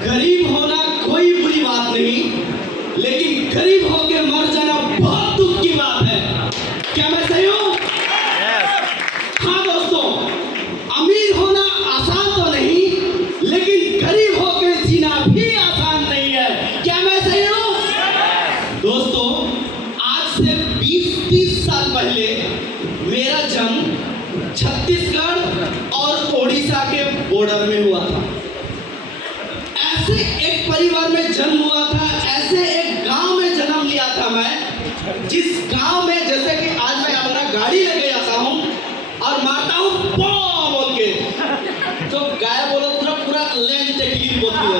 गरीब होना कोई बुरी बात नहीं, लेकिन गरीब होके मर जाना बहुत दुख की बात है। क्या मैं सही हूं? हाँ दोस्तों, अमीर होना आसान तो नहीं, लेकिन गरीब होके जीना भी आसान नहीं है। क्या मैं सही हूं? दोस्तों, आज से 20-30 साल पहले मेरा जन्म छत्तीसगढ़ और ओडिशा के बॉर्डर में हुआ था। ऐसे एक परिवार में जन्म हुआ था, ऐसे एक गांव में जन्म लिया था मैं, जिस गांव में जैसे कि आज मैं अपना गाड़ी लेके जाता हूं और मारता हूं पो बोल के, तो गाय बोलो पूरा लेंज टेकली बोलती है,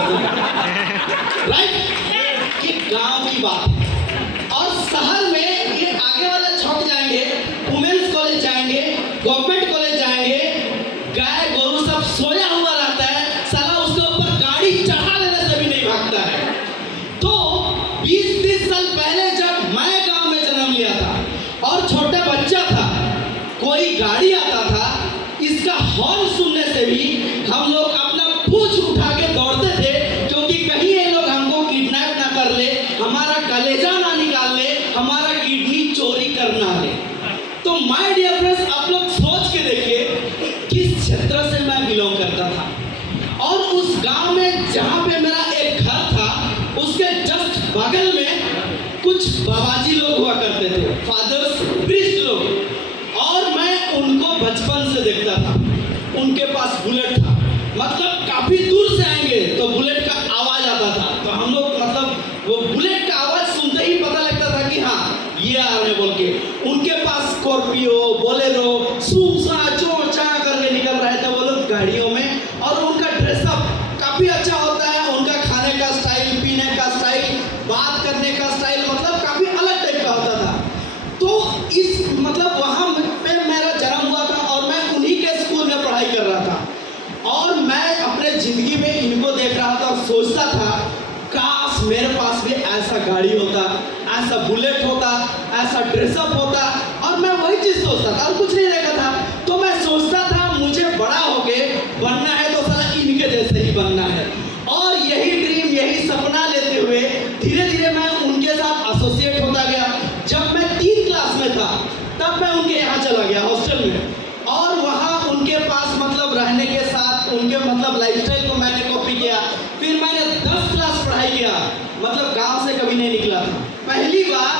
राइट? ये गांव की बात है। और शहर में ये आगे वाला छौक जाएंगे, वुमेन्स कॉलेज जाएंगे, गवर्नमेंट कॉलेज जाएंगे, गाय गोरू सब सोया हुआ रहता है, साला उसके ऊपर गाड़ी चढ़ा लेने से भी नहीं भागता है। तो 20-30 साल पहले जब मैं गांव में जन्म लिया था और छोटा बच्चा था, कोई गाड़ी आता था, इसका हॉर्न सुनने से भी हम लोग अपना पूंछ उठा के दौड़ते थे, क्योंकि कहीं ये लोग हमको किडनैप ना कर ले, हमारा कलेजा ना निकाल ले, हमारा किडनी चोरी करना ले। तो माय डियर फ्रेंड्स, आप लोग सोच के देखिए किस क्षेत्र से मैं बिलोंग करता था। और उस गांव में जहां पे मेरा एक घर था, उसके जस्ट बगल में कुछ बाबाजी लोग हुआ करते थे, फादर्स प्रीस्ट लोग, और मैं उनको बचपन से देखता था। उनके पास बुलेट था, मतलब काफी दूर से आएंगे तो बुलेट का आवाज आता था, तो हम लोग मतलब वो बुलेट का आवाज सुनते ही पता लगता था कि हाँ ये आ रहे बोल के। उनके पास स्कॉर्पियो, बोलेरो, सूसा चोचा करके निकल रहे थे वो लोग गाड़ियों में, और उनका ड्रेसअप काफी अच्छा होता है, उनका खाने का स्टाइल, पीने का स्टाइल, बात करने का स्टाइल, मतलब काफी अलग टाइप का होता था। तो इस मतलब वहां पे मेरा जन्म हुआ था और मैं उन्हीं के स्कूल में पढ़ाई कर रहा था, और मैं अपने जिंदगी में इनको देख रहा था और सोचता था काश मेरे पास भी ऐसा गाड़ी होता, ऐसा बुलेट होता, ऐसा ड्रेसअप होता। और मैं वही चीज सोचता था और कुछ नहीं देखा था। तो मैं सोचता था मुझे बड़ा होके बनना है तो साला इनके जैसे ही बनना है, और यही ड्रीम, यही सपना लेते हुए धीरे धीरे मैं उनके साथ एसोसिएट होता गया। जब मैं 3 क्लास में था तब मैं उनके यहाँ चला गया हॉस्टल में, और वहाँ उनके पास मतलब रहने के साथ उनके मतलब लाइफस्टाइल को मैंने कॉपी किया। फिर मैंने 10 क्लास पढ़ाई किया, मतलब गांव से कभी नहीं निकला था। पहली बार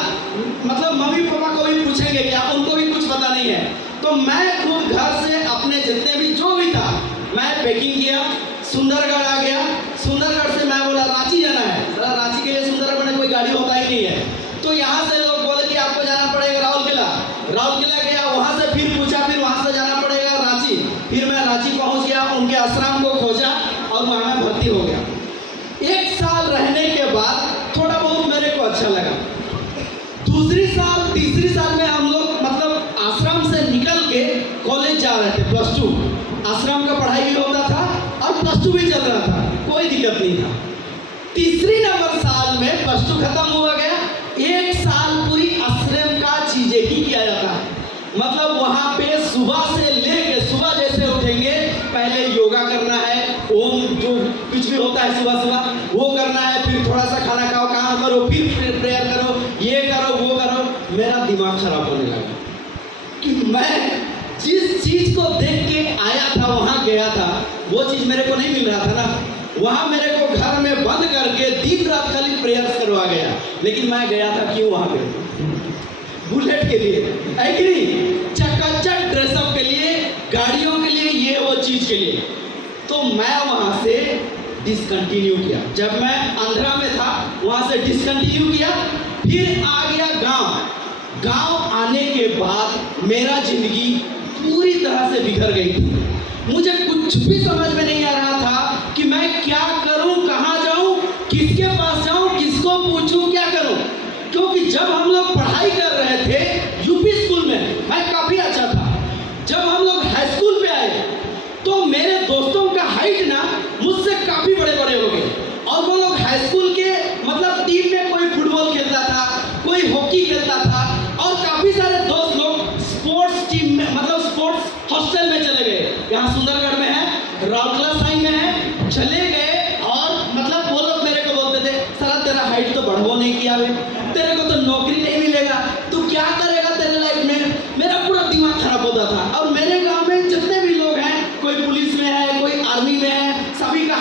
मतलब मम्मी पापा को भी पूछेंगे क्या, उनको भी कुछ पता नहीं है। तो मैं खुद घर से अपने जितने भी जो भी था मैं पैकिंग किया, सुंदरगढ़ आ गया। सुंदरगढ़ से मैं बोला रांची जाना है, रांची के लिए सुंदरगढ़ में कोई गाड़ी होता ही नहीं है। तो यहाँ से लोग बोले कि आपको जाना पड़ेगा राउरकेला। राउरकेला गया, वहाँ से फिर पूछा, फिर वहाँ से जाना पड़ेगा रांची। फिर मैं रांची पहुँच गया, उनके आश्रम को खोजा और वहाँ मैं भर्ती हो गया। 1 साल रहने के बाद थोड़ा बहुत मेरे को अच्छा लगा। दूसरी साल, तीसरी साल में हम लोग मतलब आश्रम से निकल के कॉलेज जा रहे थे, +2। आश्रम का पढ़ाई भी होता था और +2 भी चल रहा था, कोई दिक्कत नहीं था। तीसरी नंबर साल में +2 खत्म हुआ गया। 1 साल पूरी आश्रम का चीजें ही किया जाता है, मतलब वहाँ पे सुबह से लेके, सुबह जैसे उठेंगे पहले योगा करना है, ओम जो कुछ भी होता है सुबह सुबह वो करना है, फिर थोड़ा सा खाना खाओ, काम करो, फिर प्रेयर करो, ये करो वो करो। मेरा दिमाग खराब होने लगा कि मैं जिस चीज को देख के आया था, वहाँ गया था, वो चीज मेरे को नहीं मिल रहा था ना। वहाँ मेरे को घर में बंद करके दिन रात खाली प्रेयर्स करवा गया, लेकिन मैं गया था क्यों वहाँ पे? बुलेट के लिए, है कि नहीं? चकाचक ड्रेसअप के लिए, गाड़ियों के लिए, ये वो चीज के लिए। तो मैं वहाँ से डिसकंटिन्यू किया। जब मैं आंध्रा में था वहाँ से डिसकंटिन्यू किया, फिर आ गया गांव। गांव आने के बाद मेरा जिंदगी पूरी तरह से बिखर गई थी। मुझे कुछ भी समझ में नहीं आ रहा था कि मैं क्या करूं, कहाँ जाऊं, किसके पास जाऊं, किसको पूछूं, क्या करूं। क्योंकि जब हम लोग पढ़ाई कर रहे थे यूपी स्कूल में, मैं काफी अच्छा था। जब हम लोग हाई स्कूल पे आए तो मेरे दोस्तों का हाइट ना मुझसे काफी बड़े बड़े हो गए, और वो लोग हाई स्कूल के मतलब टीम में कोई फुटबॉल खेलता था, कोई हॉकी खेलता था, और काफी सारे दोस्त लोग स्पोर्ट्स टीम में मतलब स्पोर्ट्स हॉस्टल में चले गए। यहाँ सुंदरगढ़ में है, राउरकेला साइन में है, चले गए और मतलब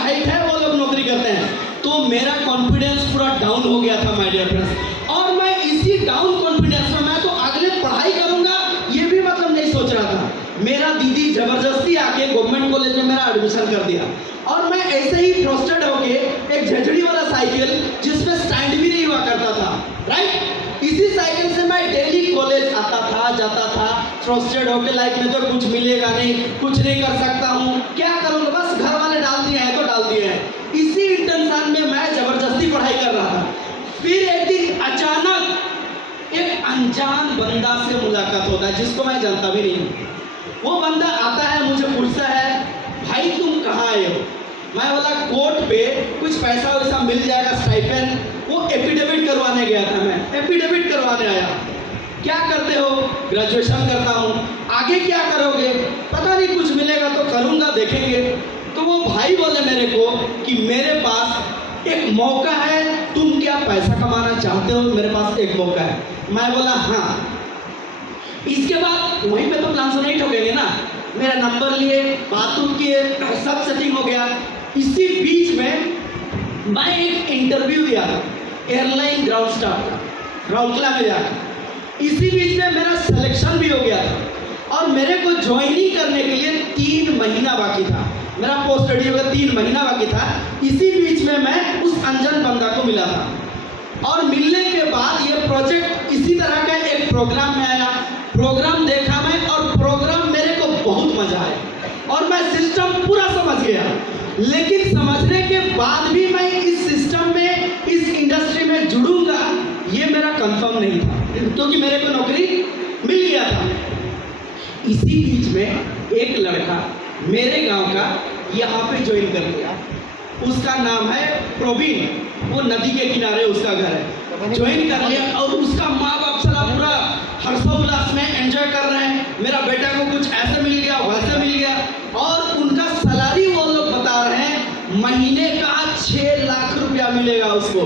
हाइट है वो लोग नौकरी करते हैं। तो मेरा कॉन्फिडेंस पूरा डाउन हो गया था माय डियर फ्रेंड्स। और मैं इसी डाउन कॉन्फिडेंस में मैं तो अगले पढ़ाई करूंगा ये भी मतलब नहीं सोच रहा था। मेरा दीदी जबरदस्ती आके गवर्नमेंट कॉलेज में मेरा एडमिशन कर दिया और मैं ऐसे ही फ्रस्ट्रेट होके एक झजड़ी वाला साइकिल जिसमें स्टैंड भी नहीं हुआ करता था, राइट, इसी साइकिल से मैं डेली कॉलेज आता था जाता था फ्रस्ट्रेट होके लाइफ में तो कुछ मिलेगा नहीं, कुछ नहीं कर सकता हूँ, क्या करूँगा, बस घर वाले डाल दिए हैं तो डाल दिए हैं। इसी इंटेंशन में मैं जबरदस्ती पढ़ाई कर रहा था। फिर एक दिन अचानक एक अनजान बंदा से मुलाकात होता है जिसको मैं जानता भी नहीं हूँ। वो बंदा आता है, मुझे पूछता है भाई तुम कहाँ आए हो। मैं बोला कोर्ट पे कुछ पैसा वैसा मिल जाएगा स्टाइपेंड, वो एफिडेविट करवाने गया था। मैं एफिडेविट करवाने आया। क्या करते हो? ग्रेजुएशन करता हूँ। आगे क्या करोगे? पता नहीं, कुछ मिलेगा तो करूँगा, देखेंगे। तो वो भाई बोले मेरे को कि मेरे पास एक मौका है, तुम क्या पैसा कमाना चाहते हो? मेरे पास एक मौका है। मैं बोला हाँ। इसके बाद वहीं पे तो प्लान से नहीं ठोकेंगे ना, मेरा नंबर लिए, बातचीत किए, सब सेटिंग हो गया। इसी बीच में मैं एक इंटरव्यू दिया था एयरलाइन ग्राउंड स्टाफ का, राउरकेला में जाकर। इसी बीच में मेरा सिलेक्शन भी हो गया था और मेरे को ज्वाइनिंग करने के लिए 3 महीना बाकी था। मेरा पोस्ट स्टडी होगा 3 महीना बाकी था। इसी बीच में मैं उस अनजान बंदा को मिला था और मिलने के बाद ये प्रोजेक्ट इसी तरह का एक प्रोग्राम में आया। प्रोग्राम देखा मैं और प्रोग्राम मेरे को बहुत मजा आया और मैं सिस्टम पूरा समझ गया। लेकिन समझने के बाद भी मैं इस सिस्टम में, इस इंडस्ट्री में जुड़ूंगा ये मेरा कंफर्म नहीं था, क्योंकि मेरे को नौकरी मिल गया था। इसी बीच में एक लड़का मेरे गांव का यहाँ पे ज्वाइन कर लिया। उसका नाम है प्रवीण, वो नदी के किनारे उसका घर है। ज्वाइन कर लिया और उसका माँ बाप साला पूरा हर्षोल्लास में एंजॉय कर रहे हैं। मेरा बेटा को कुछ ऐसे मिल गया, वैसे मिल गया और उनका सैलरी वो लोग बता रहे हैं महीने का 6 लाख रुपया मिलेगा उसको।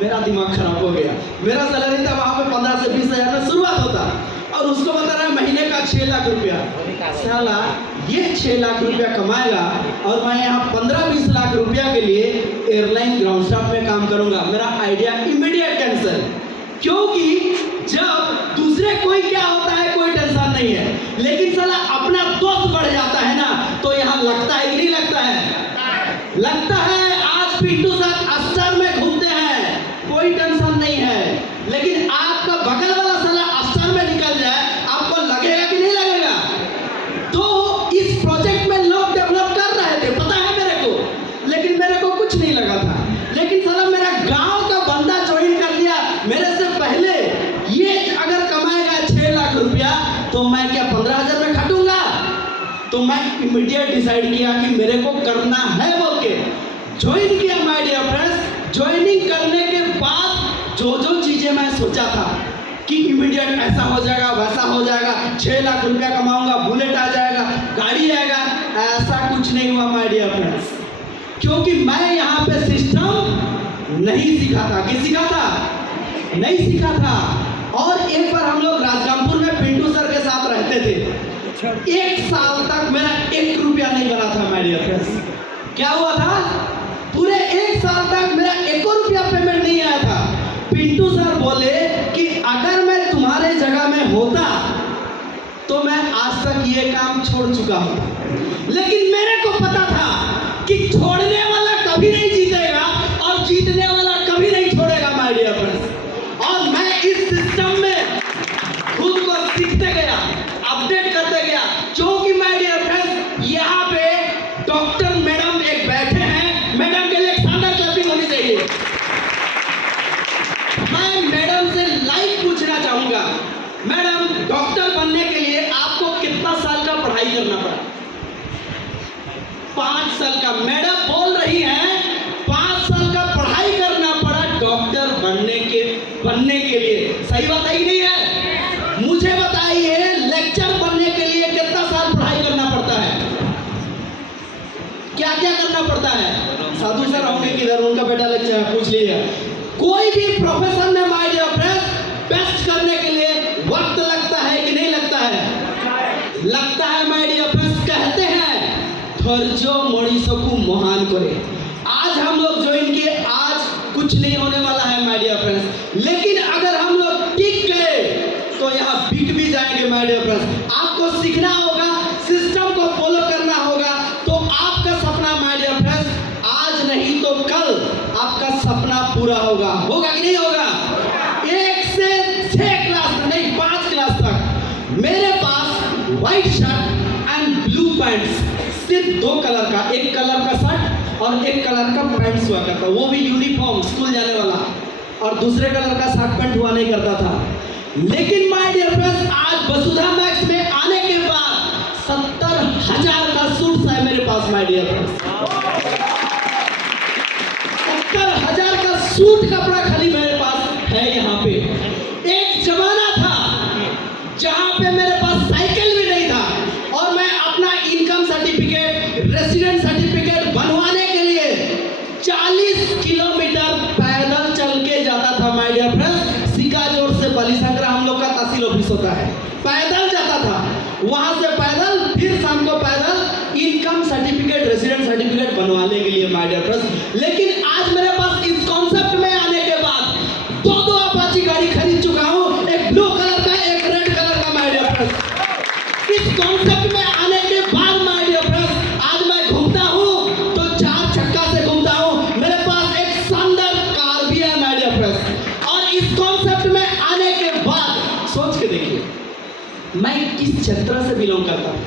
मेरा दिमाग खराब हो गया। मेरा सैलरी था वहाँ पे 15 से 20 हज़ार में शुरुआत होता और उसको बता रहा है महीने का 6 लाख रुपया। साला ये 6 लाख रुपया कमाएगा और मैं यहाँ 15-20 लाख रुपया के लिए एयरलाइन ग्राउंड स्टाफ में काम करूँगा। मेरा आइडिया इमीडिएट कैंसिल, क्योंकि जब दूसरे कोई क्या होता है कोई टेंशन नहीं है, लेकिन साला अपना दोस्त बढ़ जाता है ना तो यहाँ लगता है कि नहीं लगता है? लगता है। आज पिंटू सर अस्तर में घूमते हैं, कोई टेंशन नहीं है, लेकिन आपका बगल वाला साला अस्तर में निकल जाए आपको लगेगा कि नहीं लगेगा? तो इस प्रोजेक्ट में लोग डेवलप कर रहे थे, पता है मेरे को, लेकिन मेरे को कुछ नहीं लगा था। लेकिन साला मेरा गांव का बंदा ज्वाइन कर लिया मेरे से पहले। ये अगर कमाएगा 6 लाख रुपया तो मैं क्या 15,000 में खटूंगा? तो मैं इमीडिएट डिसाइड किया कि मेरे को करना है बोल के ज्वाइन किया माय डियर फ्रेंड्स। ज्वाइनिंग करने के बाद जो जो चीज़ें मैं सोचा था कि इमीडिएट ऐसा हो जाएगा, वैसा हो जाएगा, 6 लाख रुपया कमाऊंगा, बुलेट आ जाएगा, गाड़ी आएगा, ऐसा कुछ नहीं हुआ माय डियर फ्रेंड्स। क्योंकि मैं यहाँ पे सिस्टम नहीं सीखा था। किस सीखा था? नहीं सीखा था। और एक बार हम लोग राजरामपुर में पिंटू सर के साथ रहते थे। 1 साल तक मेरा 1 रुपया नहीं बना था माय डियर फ्रेंड्स। क्या हुआ था? पूरे 1 साल तक मेरा 1 रुपया पेमेंट नहीं आया था। पिंटू सर बोले कि अगर मैं तुम्हारे जगह में होता तो मैं आज तक ये काम छोड़ चुका होता। लेकिन मेरे को पता था कि छोड़ने वाला कभी नहीं जीतेगा और जीतने वाला कभी नहीं छोड़ेगा माय डियर फ्रेंड्स। और मैं इस सिस्टम में खुद को सीखते गया, अपडेट करते गया। क्योंकि माय डियर फ्रेंड्स यहाँ पे डॉक्टर मैडम एक बैठे हैं, मैडम के लिए एक शानदार क्लैपिंग होनी चाहिए। मैं मैडम से लाइव पूछना चाहूंगा, मैडम डॉक्टर बनने के लिए आपको कितना साल का पढ़ाई करना पड़ा? 5 साल का। मैडम बोल रही हैं 5 साल का पढ़ाई करना पड़ा डॉक्टर बनने के लिए। सही बात है कि नहीं है? मुझे बताइए लेक्चर बनने के लिए कितना साल पढ़ाई करना पड़ता है? क्या क्या करना पड़ता है? साधु सर होंगे किधर, उनका बेटा लेक्चर पूछ लीजिए। कोई भी प्रोफेशन में माय डियर फ्रेंड्स बेस्ट करने के लिए वक्त लगता है कि नहीं लगता है? लगता है माय डियर फ्रेंड्स। कहते हैं धैर्य मनीषकु महान करे। आज हम लोग ज्वाइन किए, आज कुछ नहीं होने वाला है माय डियर फ्रेंड्स, लेकिन अगर हम लोग टिक गए तो यहाँ बिक भी जाएंगे माय डियर फ्रेंड्स। आपको सीखना होगा, सिस्टम को फॉलो करना होगा, तो आपका सपना माय डियर फ्रेंड्स आज नहीं तो कल आपका सपना पूरा होगा। होगा कि नहीं होगा? 1 से 6 क्लास तक नहीं, 5 क्लास तक मेरे पास white shirt and blue pants, सिर्फ 2 कलर का, एक कलर का शर्ट और एक कलर का पैंट्स हुआ करता, वो भी यूनिफॉर्म स्कूल जाने वाला, और दूसरे कलर का शर्ट पैंट हुआ नहीं करता था। लेकिन माय डियर फ्रेंड्स आज वसुधा मैक्स में आने के बाद 70,000 का सूट है मेरे पास माय डियर फ्रेंड्स। 70,000 का सूट कपड़ा खाली मेरे पास है यहाँ पे। एक जमाना था जहां पे मेरे पास साइकिल भी नहीं था और मैं अपना इनकम सर्टिफिकेट, रेसिडेंट सर्टिफिकेट बनवाने के लिए 40 किलोमीटर पैदल चल के जाता था माय डियर फ्रेंड्स। सिकाजोर से बलिसंग्रह हम लोग का तहसील ऑफिस होता है, पैदल जाता था, वहां से पैदल, फिर शाम को पैदल इनकम सर्टिफिकेट, रेसिडेंट सर्टिफिकेट बनवाने के लिए माय डियर फ्रेंड्स। लेकिन आज मेरे पास इस कॉन्सेप्ट में आने के बाद 2 अपाची गाड़ी खरीद चुका हूं, एक ब्लू कलर का, एक रेड कलर का माय डियर फ्रेंड्स। इस कॉन्सेप्ट में आने के बाद माय डियर फ्रेंड्स आज मैं घूमता हूं तो 4 चक्का से घूमता हूं, मेरे पास एक शानदार कार भी है माय डियर फ्रेंड्स। और इस कॉन्सेप्ट में आने के बाद सोच के देखिए मैं किस क्षेत्र से बिलोंग करता हूं।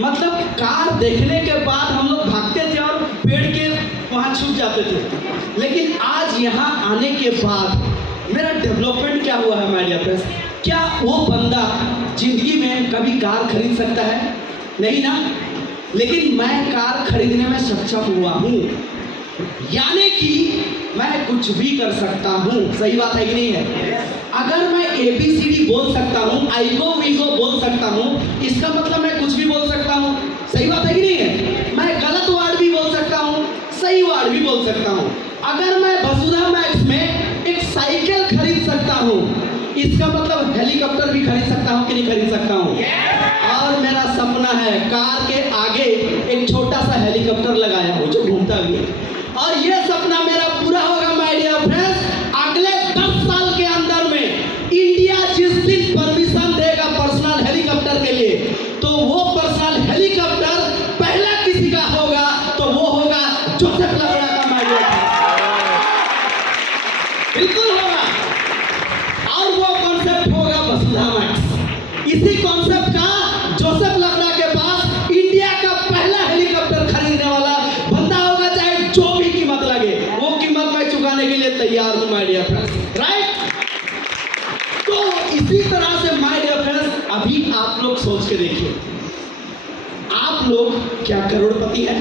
मतलब कार देखने के बाद हम लोग भागते थे और पेड़ के वहां छुप जाते थे, लेकिन आज यहाँ आने के बाद मेरा डेवलपमेंट क्या हुआ है माय डियर फ्रेंड्स? क्या वो बंदा जिंदगी में कभी कार खरीद सकता है? नहीं ना। लेकिन मैं कार खरीदने में सक्षम हुआ हूँ, यानी कि मैं कुछ भी कर सकता हूँ। सही बात है कि नहीं है? अगर मैं ABCD बोल सकता हूँ, आईगो वीगो बोल सकता हूँ, इसका मतलब मैं कुछ भी बोल सकता हूँ। सही बात है कि नहीं है? मैं गलत वर्ड भी बोल सकता हूँ, सही वर्ड भी बोल सकता हूँ। अगर मैं वसुधा मैक्स में एक साइकिल खरीद सकता हूँ, इसका मतलब हेलीकॉप्टर भी खरीद सकता हूँ कि नहीं खरीद सकता हूँ? और मेरा सपना है कार के आगे एक छोटा सा हेलीकॉप्टर लगाया हो जो घूमता भी है, और ये सपना मेरा पूरा होगा माय डियर फ्रेंड्स। अगले 10 साल के अंदर में इंडिया जिस दिन परमिशन देगा पर्सनल हेलीकॉप्टर के लिए, तो वो पर्सनल हेलीकॉप्टर पहला किसी का होगा तो वो होगा जोसेफ लकड़ा का माय डियर फ्रेंड्स। बिल्कुल होगा, और वो कॉन्सेप्ट होगा वसुधा मैक्स। इसी कॉन्सेप्ट का जोसेफ लकड़ा के पास इंडिया का पहला हेलीकॉप्टर खरीदने वाला बंदा होगा, चाहे जो भी कीमत लगे, वो कीमत मैं चुकाने के लिए तैयार हूं माय डियर फ्रेंड्स। राइट? तो इसी तरह से माय डियर फ्रेंड्स अभी आप लोग सोच के देखिए, आप लोग क्या करोड़पति हैं?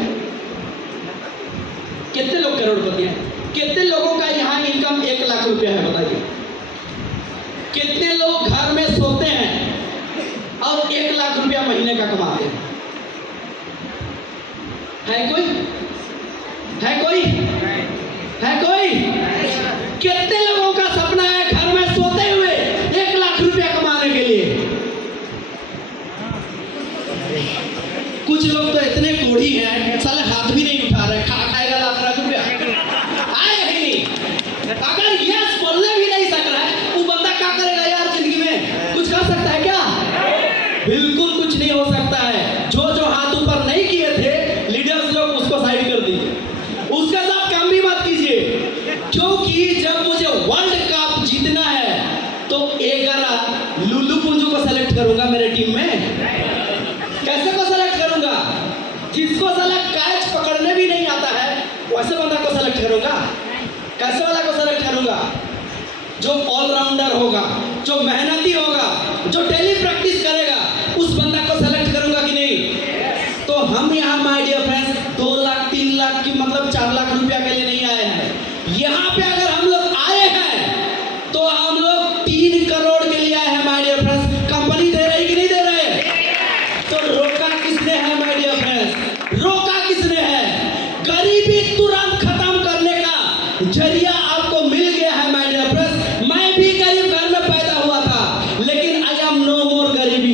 कितने लोग करोड़पति हैं? कितने लोगों का यहाँ इनकम 1 लाख रुपया है? बताइए। कितने लोग घर में सोते हैं और 1 लाख रुपया महीने का कमाते हैं? है कोई? है कोई? है कोई? कितने लोगों का सपना है घर में सोते हुए 1 लाख रुपया कमाने के लिए? कुछ लोग तो इतने कोढ़ी हैं, साले हाथ भी नहीं उठा रहे, खाएगा लाख रुपया आए ही नहीं। अगर यस बोलने भी नहीं सक रहा है, वो बंदा क्या करेगा यार जिंदगी में? कुछ कर सकता है क्या? बिल्कुल कुछ नहीं हो सकता है। जो जो हाथ ऊपर नहीं किए थे लीडर्स लोग, उसको साइड कर दीजिए, उसके साथ काम भी मत कीजिए, क्योंकि जब मुझे वर्ल्ड कप जीतना है तो 11 लुल्लू पुंजू को सेलेक्ट करूंगा मेरे टीम में। कैसे को सेलेक्ट करूंगा? जिसको साला कैच पकड़ने भी नहीं आता है वैसे बंदा को सेलेक्ट करूंगा। कैसे वाला को सेलेक्ट करूंगा? जो ऑलराउंडर होगा, जो मेहनती होगा, जो डेली प्रैक्टिस करेगा, उस बंदा को सेलेक्ट करूंगा कि नहीं? तो हम यहाँ my dear friends 2 lakh 3 lakh की मतलब 4 लाख रुपया के लिए नहीं आए हैं। यहाँ पे अगर हम लोग आए हैं तो हम लोग 3 करोड़ के लिए आए हैं माय डियर फ्रेंड्स। कंपनी दे रही कि नहीं दे रहे? तो रोका किसने है माय डियर फ्रेंड्स? रोका किसने है? गरीबी तुरंत खत्म करने का जरिया आपको मिल गया है माय डियर फ्रेंड्स। मैं भी गरीब घर में पैदा हुआ था, लेकिन आई एम नो मोर गरीबी।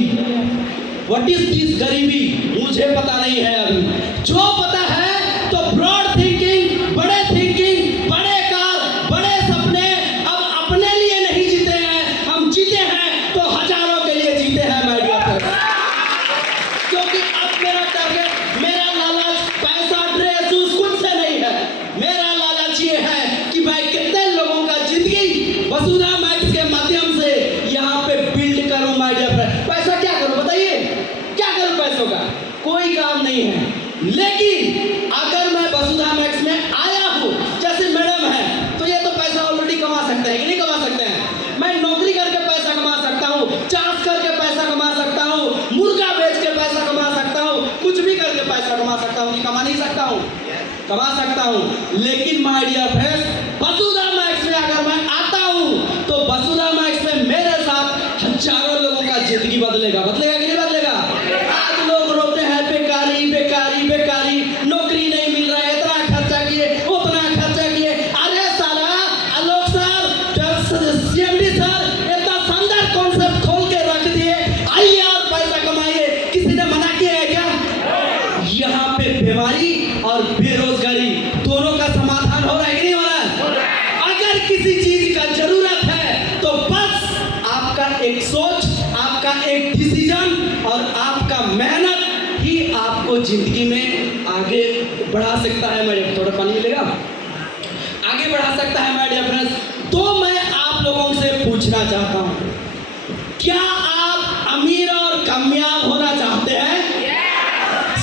व्हाट इज दिस गरीबी? मुझे पता नहीं है अभी। जो पता है तो ब्रॉड थिंकिंग, लेकिन my dear friends, Vasudha Max में अगर मैं आता हूँ तो वसुधा मैक्स में मेरे साथ हजारों लोगों का जिंदगी बदलेगा। बदलेगा कि नहीं बदलेगा? आज लोग रोते हैं बेकारी बेकारी बेकारी, नौकरी नहीं मिल रहा है, इतना खर्चा किए उतना खर्चा किए। अरे साला आलोक सर, सीएमडी सर इतना शानदार कॉन्सेप्ट खोल के रख दिए, आइए और पैसा कमाइए, किसी ने मना किया है क्या? यहाँ पे बीमारी और बेरोजगारी दोनों का समाधान हो रहा है कि नहीं हो रहा है? अगर किसी चीज का जरूरत है तो बस आपका एक सोच, आपका एक डिसीजन और आपका मेहनत ही आपको जिंदगी में आगे बढ़ा सकता है। मेरे थोड़ा पानी मिलेगा? आगे बढ़ा सकता है माय डियर फ्रेंड्स। तो मैं आप लोगों से पूछना चाहता हूं, क्या आप अमीर और कामयाब होना चाहते हैं?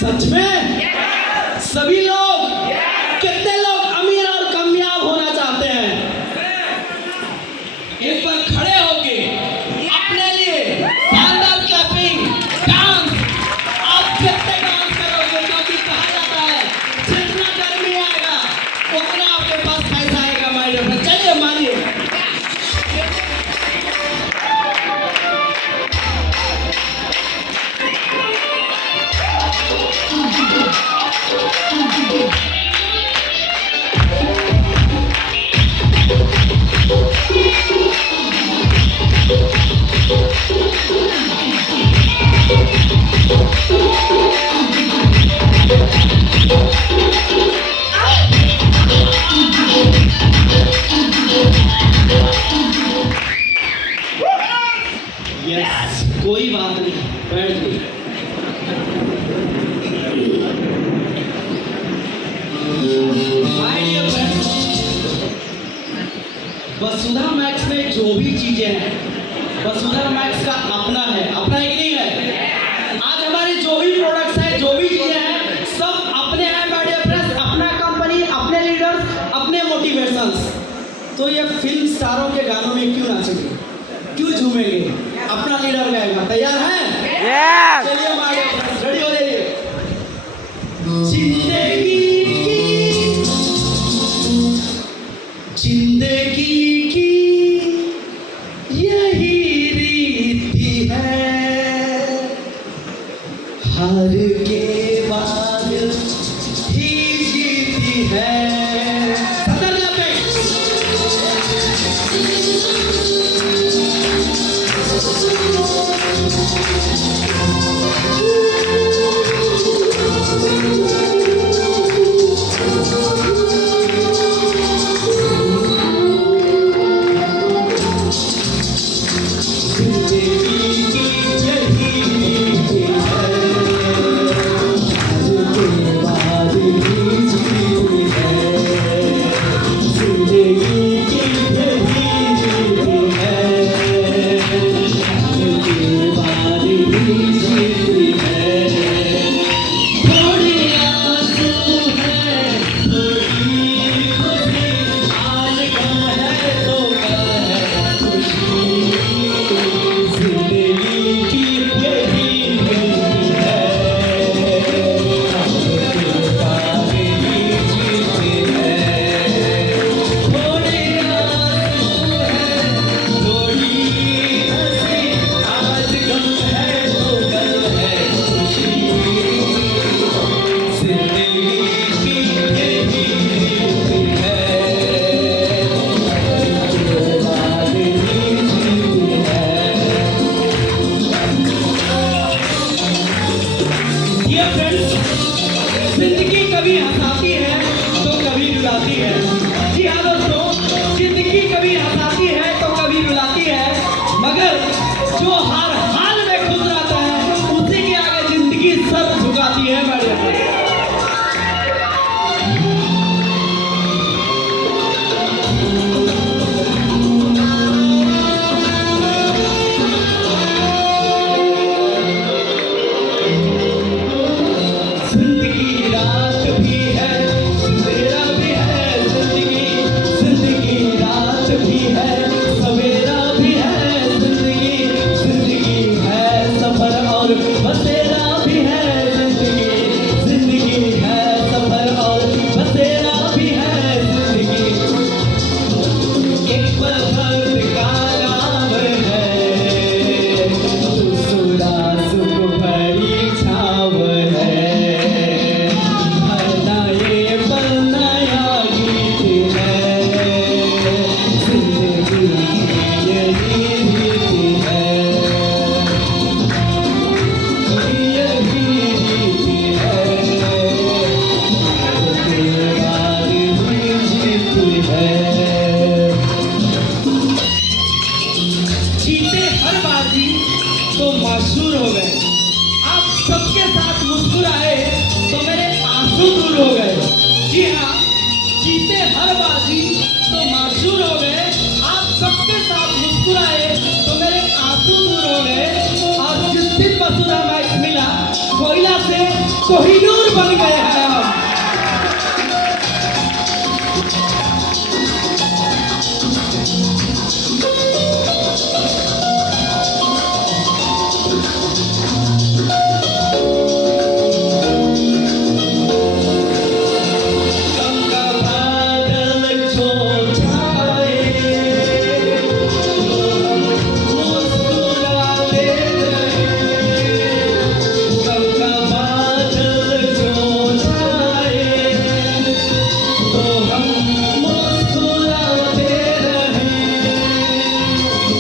सच में? सभी लोग? कितने लोग अमीर और कामयाब होना चाहते हैं? एक बार खड़े होके अपने लिए शानदार क्लैपिंग डांस। आप कितने डांस करोगे? क्योंकि कहा जाता है जितना गर्मी आएगा उतना आपके पास पैसा आएगा माय डियर फ्रेंड्स। चलिए मानिए। यस, कोई बात नहीं, बैठ गई। वसुधा मैक्स में जो भी चीजें हैं, वसुधा मैक्स का अपना है, अपना एक नहीं है। आज हमारी जो भी प्रोडक्ट्स हैं, जो भी चीजें हैं, सब अपने हैं माय डियर फ्रेंड्स। अपना कंपनी, अपने लीडर्स, अपने मोटिवेशंस। तो ये फिल्म स्टारों के गानों में क्यों नाचेंगे, क्यों झूमेंगे? अपना लीडर गाएगा। तैयार हैं? चलिए माय डियर फ्रेंड्स, रेडी हो जाइए। जिंदगी की यही रीति है, हार के बाद ही जीती है। जिंदगी कभी हंसाती है तो कभी रुलाती है। जी हाँ दोस्तों, जिंदगी कभी हंसाती है तो कभी रुलाती है, मगर जो हर हाल में खुश रहता है उसी के आगे जिंदगी सर झुकाती है। जिंदगी रात भी है, अंधेरा भी है। माशूर हो गए। जी हाँ, जीते हर बाजी तो माशूर हो गए। आप सबके साथ मुस्कुराए तो मेरे आंसू दूर हो गए। और जिस दिन वसुधा मैक्स मिला, कोयला से कोहिनूर बन गए हैं हम।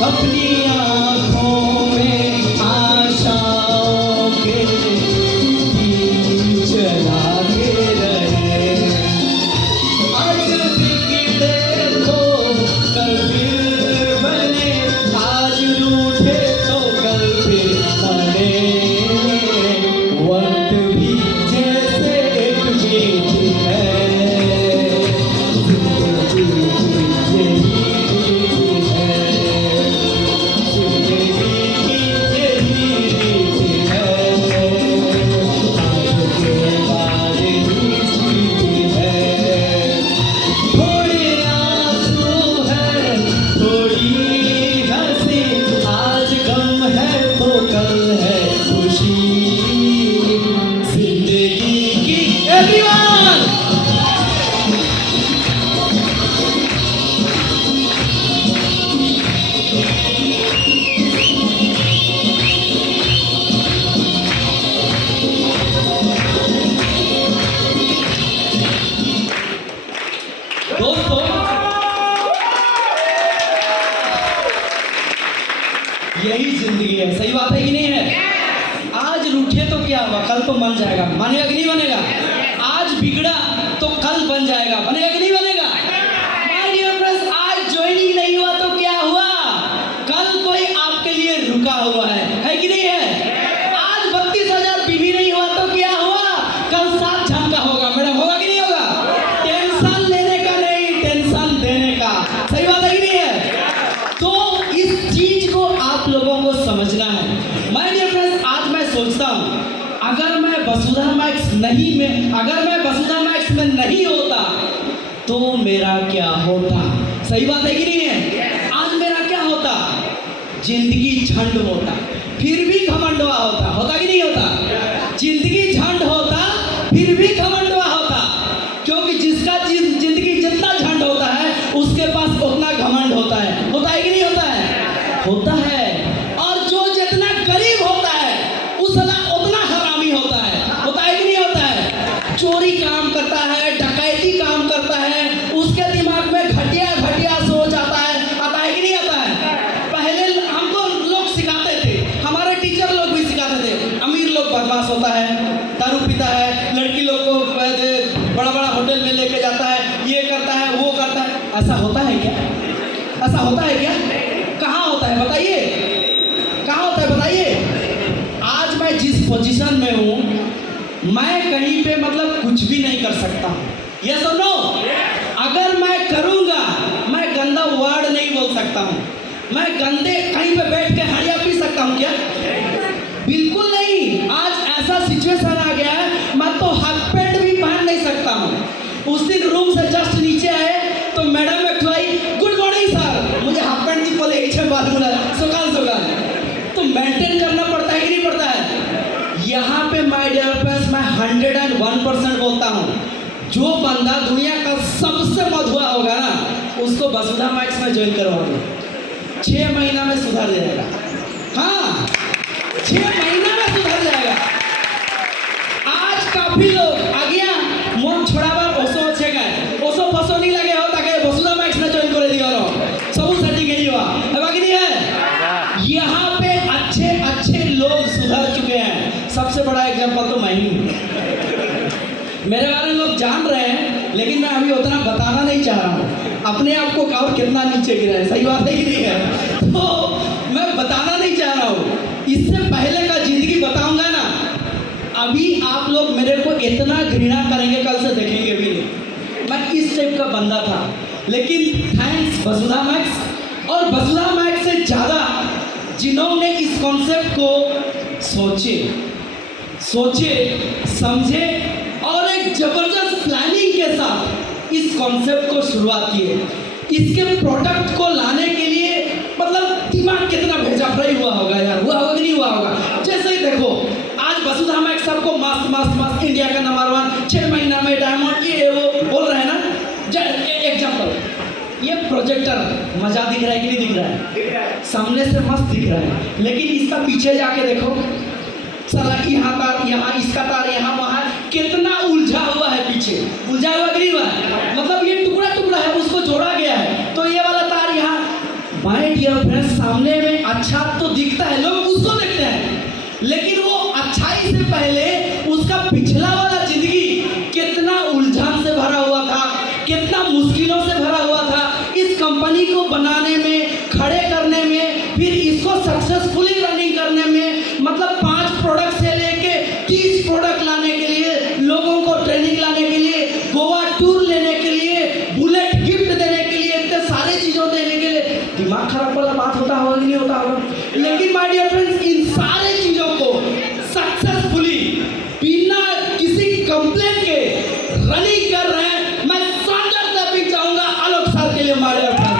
अपनी आँखों में आशाओं के दीप जलाते रहे। आज बिगड़े तो कल फिर बने, आज रूठे तो कल फिर बने। वक्त भी जैसे एक मीठी है, दोस्तों, यही जिंदगी है। सही बात है कि नहीं है? आज रूठे तो क्या हुआ, कल तो मन जाएगा। मानेगा कि नहीं बनेगा? आज बिगड़ा तो कल बन जाएगा। बनेगा कि नहीं बनेगा? माय डियर फ्रेंड्स, आज ज्वाइनिंग नहीं हुआ तो क्या हुआ, कल कोई आपके लिए रुका हुआ है कि नहीं है? आज 32,000 बीवी नहीं हुआ तो क्या हुआ, कल 7 जन का होगा। मैडम, होगा कि नहीं होगा? टेंशन लेने का नहीं, टेंशन देने का। सही बात है कि नहीं है? तो इस चीज को आप लोगों को समझना है। माय डियर फ्रेंड्स, आज मैं सोचता हूँ, अगर मैं वसुधा मैक्स में नहीं होता तो मेरा क्या होता। सही बात है कि नहीं है? आज मेरा क्या होता, जिंदगी झंड होता, फिर भी घमंडवा होता कि नहीं होता? जिंदगी झंड होता, फिर भी घमंडवा होता, क्योंकि जिसका जिंदगी जितना झंड होता है उसके पास उतना घमंड होता है कि नहीं होता है? होता है। और जो जितना गरीब होता है उतना हरामी होता है कि नहीं होता है? चोरी काम करता है, डकैती काम करता है, उसके दिमाग में घटिया सोच आता है कि नहीं आता है? पहले हमको लोग सिखाते थे, हमारे टीचर लोग भी सिखाते थे, अमीर लोग बदमाश होता है, दारू पीता है, लड़की लोग को बड़ा होटल में लेके जाता है, ये करता है, वो करता है। ऐसा होता है क्या? ऐसा होता है क्या? कहाँ होता है बताइए? कहाँ होता है बताइए? आज मैं जिस पोजीशन में हूँ, मैं कहीं पे मतलब कुछ भी नहीं कर सकता। ये सुनो, अगर मैं करूँगा, मैं गंदा वर्ड नहीं बोल सकता हूँ। मैं गंदे कहीं पे बैठ के हड़िया पी सकता हूँ क्या? बिल्कुल नहीं। आज ऐसा सिचुएशन आ गया है, मैं तो हाफ पैंट भी पहन नहीं सकता हूँ। उस दिन रूम से जस्ट नीचे आए तो मैडम ने खुलाई, गुड मॉर्निंग सर, मुझे हाफ पैंट की बोले बात बोला सुकाल तो मेंटेन करना पड़ता है कि नहीं पड़ता है? यहाँ पे माय डियर फ्रेंड्स, मैं 101% बोलता हूँ, जो बंदा दुनिया का सबसे मधुआ होगा ना, उसको वसुधा मैक्स में ज्वाइन करवाओगे, 6 महीना में सुधर जाएगा। हाँ, 6 महीना में सुधर जाएगा। आज काफी लोग आ गया मन छोड़ाबार ओसो अच्छे गए, ओसो फसो नहीं लगे हो ताकि वसुधा मैक्स में ज्वाइन कर दिया रहो, सब सेटिंग है हुआ है बाकी नहीं है। यहाँ पे अच्छे लोग सुधर चुके हैं। सबसे बड़ा एग्जांपल तो मैं ही हूँ। मेरे बारे में लोग जान रहे हैं, लेकिन मैं अभी उतना बताना नहीं चाह रहा हूँ, अपने आप को और कितना नीचे गिरा है। सही बात है कि नहीं है? तो मैं बताना नहीं चाह रहा हूँ। इससे पहले का जिंदगी बताऊंगा ना, अभी आप लोग मेरे को इतना घृणा करेंगे, कल से देखेंगे भी नहीं। मैं इस टाइप का बंदा था, लेकिन थैंक्स वसुधा मैक्स, और वसुधा मैक्स से ज़्यादा जिन्होंने इस कॉन्सेप्ट को सोचे समझे और एक जबरदस्त प्लानिंग के साथ इस कॉन्सेप्ट को शुरुआत की है। इसके प्रोडक्ट को लाने के लिए मतलब दिमाग कितना भेजा फ्राई हुआ होगा यार, हुआ होगा कि नहीं हुआ होगा। जैसे ही देखो आज वसुधा मैक्स सबको मस्त इंडिया का नंबर 1 6 महीना में डायमंड ये वो बोल रहे हैं ना। एग्जाम्पल, ये प्रोजेक्टर मजा दिख रहा है कि नहीं दिख रहा है? सामने से मस्त दिख रहा है, लेकिन इसका पीछे जाके देखो साला, यहाँ तार यहाँ, इसका तार यहाँ वहाँ, कितना उलझा हुआ है पीछे, उलझा हुआ कि नहीं हुआ है? मतलब ये टुकड़ा टुकड़ा है, उसको जोड़ा गया है। तो ये वाला तार यहाँ, माय डियर फ्रेंड्स, सामने में अच्छा तो दिखता है, लोग उसको देखते हैं, लेकिन वो अच्छाई से पहले उसका पिछला वाला जिंदगी कितना उलझन से भरा हुआ था, कितना मुश्किलों से भरा हुआ था। इस कंपनी को बनाने में, खड़े करने में, फिर इसको सक्सेसफुली रनिंग करने में, मतलब 5 प्रोडक्ट से लेके 30 प्रोडक्ट लाने के लिए, लोगों को ट्रेनिंग लाने के लिए, गोवा टूर लेने के लिए, बुलेट गिफ्ट देने के लिए, इतने सारे चीज़ों देने के लिए, दिमाग खराब वाला बात होता होगा कि नहीं होता होगा। लेकिन माय डियर फ्रेंड्स, इन सारे चीज़ों को सक्सेसफुली बिना किसी कंप्लेंट के रनिंग कर रहे हैं। मैं शानदार क्लैपिंग चाहूंगा आलोक सर के लिए। माय डियर फ्रेंड्स,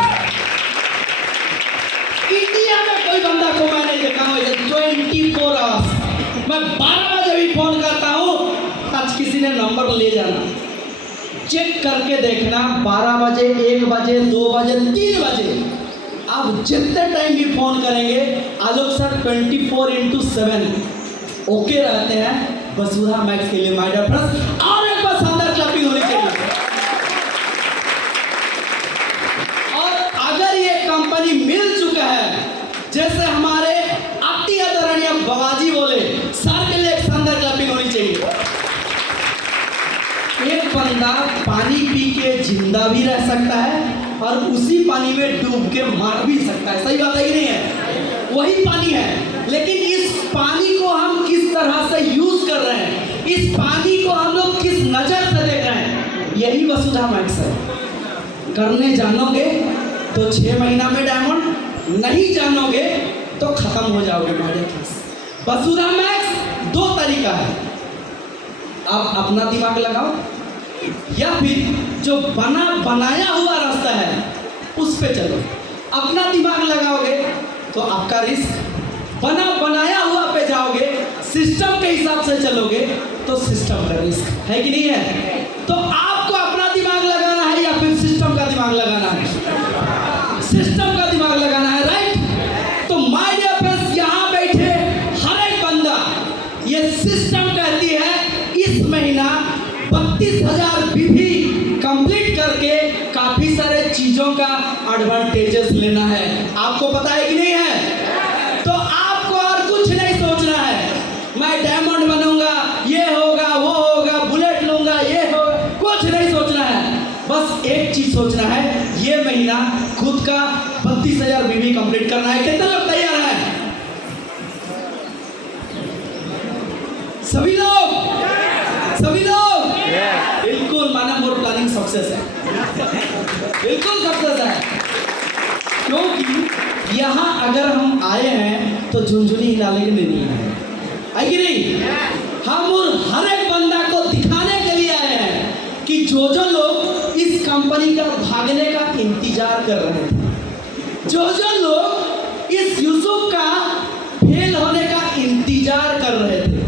इंडिया में कोई बंदा को मैं नहीं देखा हूँ 24 आवर्स, मैं 12 बजे भी फोन करता हूँ, आज किसी ने नंबर ले जाना, चेक करके देखना, 12 बजे, 1 बजे, 2 बजे, 3 बजे, आप जितने टाइम भी फोन करेंगे, आलोक सर 24/7 ओके रहते हैं वसुधा मैक्स के लिए। माय डियर फ्रेंड्स, और एक बार शानदार क्लैपिंग होनी चाहिए। और अगर ये कंपनी मिल चुका है, जैसे हमारे अति आदरणीय बाबाजी बोले, सर के लिए एक शानदार क्लैपिंग होनी चाहिए। एक बंदा पानी पी के जिंदा भी रह सकता है और उसी पानी में डूब के मार भी सकता है। सही बात है कि नहीं है? वही पानी है, लेकिन इस पानी को हम किस तरह से यूज कर रहे हैं, इस पानी को हम लोग किस नजर से देख रहे हैं, यही वसुधा मैक्स है। करने जानोगे तो 6 महीना में डायमंड, नहीं जानोगे तो खत्म हो जाओगे। हमारे पास वसुधा मैक्स 2 तरीका है, आप अपना दिमाग लगाओ या फिर जो बनाया हुआ रास्ता है उस पे चलो। अपना दिमाग लगाओगे तो आपका रिस्क, बनाया हुआ पे जाओगे, सिस्टम के हिसाब से चलोगे तो सिस्टम का रिस्क है कि नहीं है? तो आपको अपना दिमाग लगाना है या फिर सिस्टम का दिमाग लगाना है? सिस्टम का दिमाग लगाना है, राइट? तो माय डियर फ्रेंड्स, यहाँ बैठे हर एक बंदा, ये सिस्टम कहती है इस महीना 32,000 बीवी कंप्लीट करके काफी सारे चीजों का एडवांटेजेस लेना है। आपको पता है कि नहीं है? तो आपको और कुछ नहीं सोचना है, मैं डायमंड बनूंगा, ये होगा, वो होगा, बुलेट लूंगा, ये होगा, कुछ नहीं सोचना है। बस एक चीज सोचना है, ये महीना खुद का 32,000 बीवी कंप्लीट करना है। कितने लोग तैयार हैं? सभी लोग बिल्कुल, माना मोर प्लानिंग सक्सेस है, बिल्कुल सक्सेस है। क्योंकि यहाँ अगर हम आए हैं तो झुंझुनी हिलाने के लिए नहीं है कि नहीं? हम और हर एक बंदा को दिखाने के लिए आए हैं कि जो लोग इस कंपनी का भागने का इंतजार कर रहे थे, जो लोग इस यूसुफ का फेल होने का इंतजार कर रहे थे,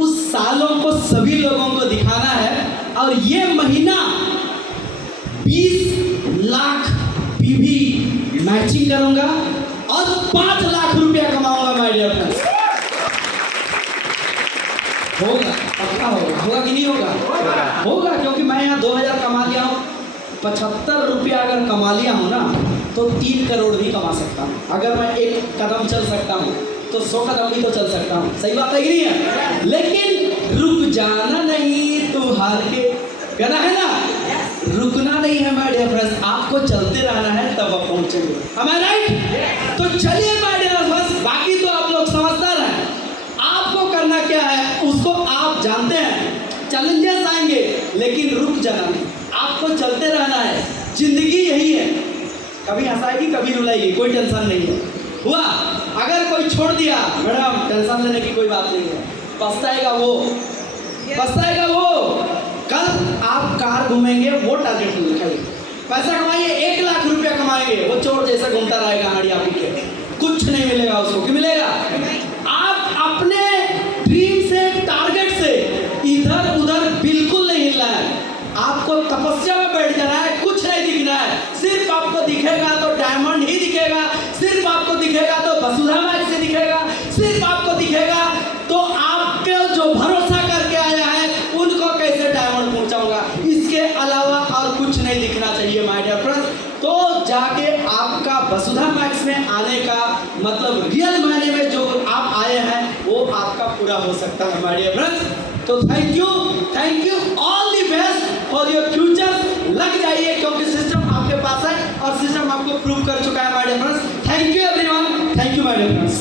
उस सालों को सभी लोगों को दिखाना है। और ये महीना 20 लाख बीवी मैचिंग करूंगा और 5 लाख रुपया कमाऊंगा। माय डियर फ्रेंड्स, होगा, पक्का होगा कि नहीं होगा? होगा, क्योंकि मैं यहाँ 2000 कमा लिया हूँ, 75 रुपया अगर कमा लिया हूँ ना तो 3 करोड़ भी कमा सकता हूँ। अगर मैं 1 कदम चल सकता हूँ तो 100 कदम भी तो चल सकता हूँ। सही बात है कि नहीं है? लेकिन रुक जाना नहीं, तू हार के कहना है ना, रुकना नहीं है माय डियर फ्रेंड्स, आपको चलते रहना है, तब आप पहुंचेंगे। am I right? तो चलिए माय डियर फ्रेंड्स, बाकी तो आप लोग समझदार हैं, आपको करना क्या है, उसको आप जानते हैं चैलेंजेस आएंगे लेकिन रुक जाना नहीं, आपको चलते रहना है। जिंदगी यही है, कभी हंसाएगी कभी रुलाएगी, कोई टेंशन नहीं है। हुआ अगर कोई छोड़ दिया, मैडम टेंशन लेने की कोई बात नहीं है। पछताएगा वो। कल आप कार घूमेंगे, वो टारगेट लिखाइए। पैसा कमाइए, 1 लाख रुपया कमाएंगे, वो चोर जैसा घूमता रहेगा हाड़िया पी के, कुछ नहीं मिलेगा उसको। क्या मिलेगा? आप अपने ड्रीम से, टारगेट से इधर उधर बिल्कुल नहीं हिलना है। आपको तपस्या में बैठ जाना है, कुछ नहीं दिखना है। सिर्फ आपको दिखेगा तो डायमंड ही दिखेगा, सिर्फ आपको दिखेगा तो वसुधा मैक्स से दिखेगा, सिर्फ आपको दिखेगा तो आपके जो भरोसा करके आया है उनको कैसे डायमंड पहुंचाऊंगा, इसके अलावा और कुछ नहीं दिखना चाहिए माय डियर फ्रेंड्स। तो जाके आपका वसुधा मैक्स में आने का मतलब रियल मायने में जो आप आए हैं वो आपका पूरा हो सकता है माय डियर फ्रेंड्स। तो thank you all the best for your future. लग जाइए क्योंकि सिस्टम आपके पास है और सिस्टम आपको प्रूव कर चुका है my dear friends. Thank you everyone, thank you my dear friends.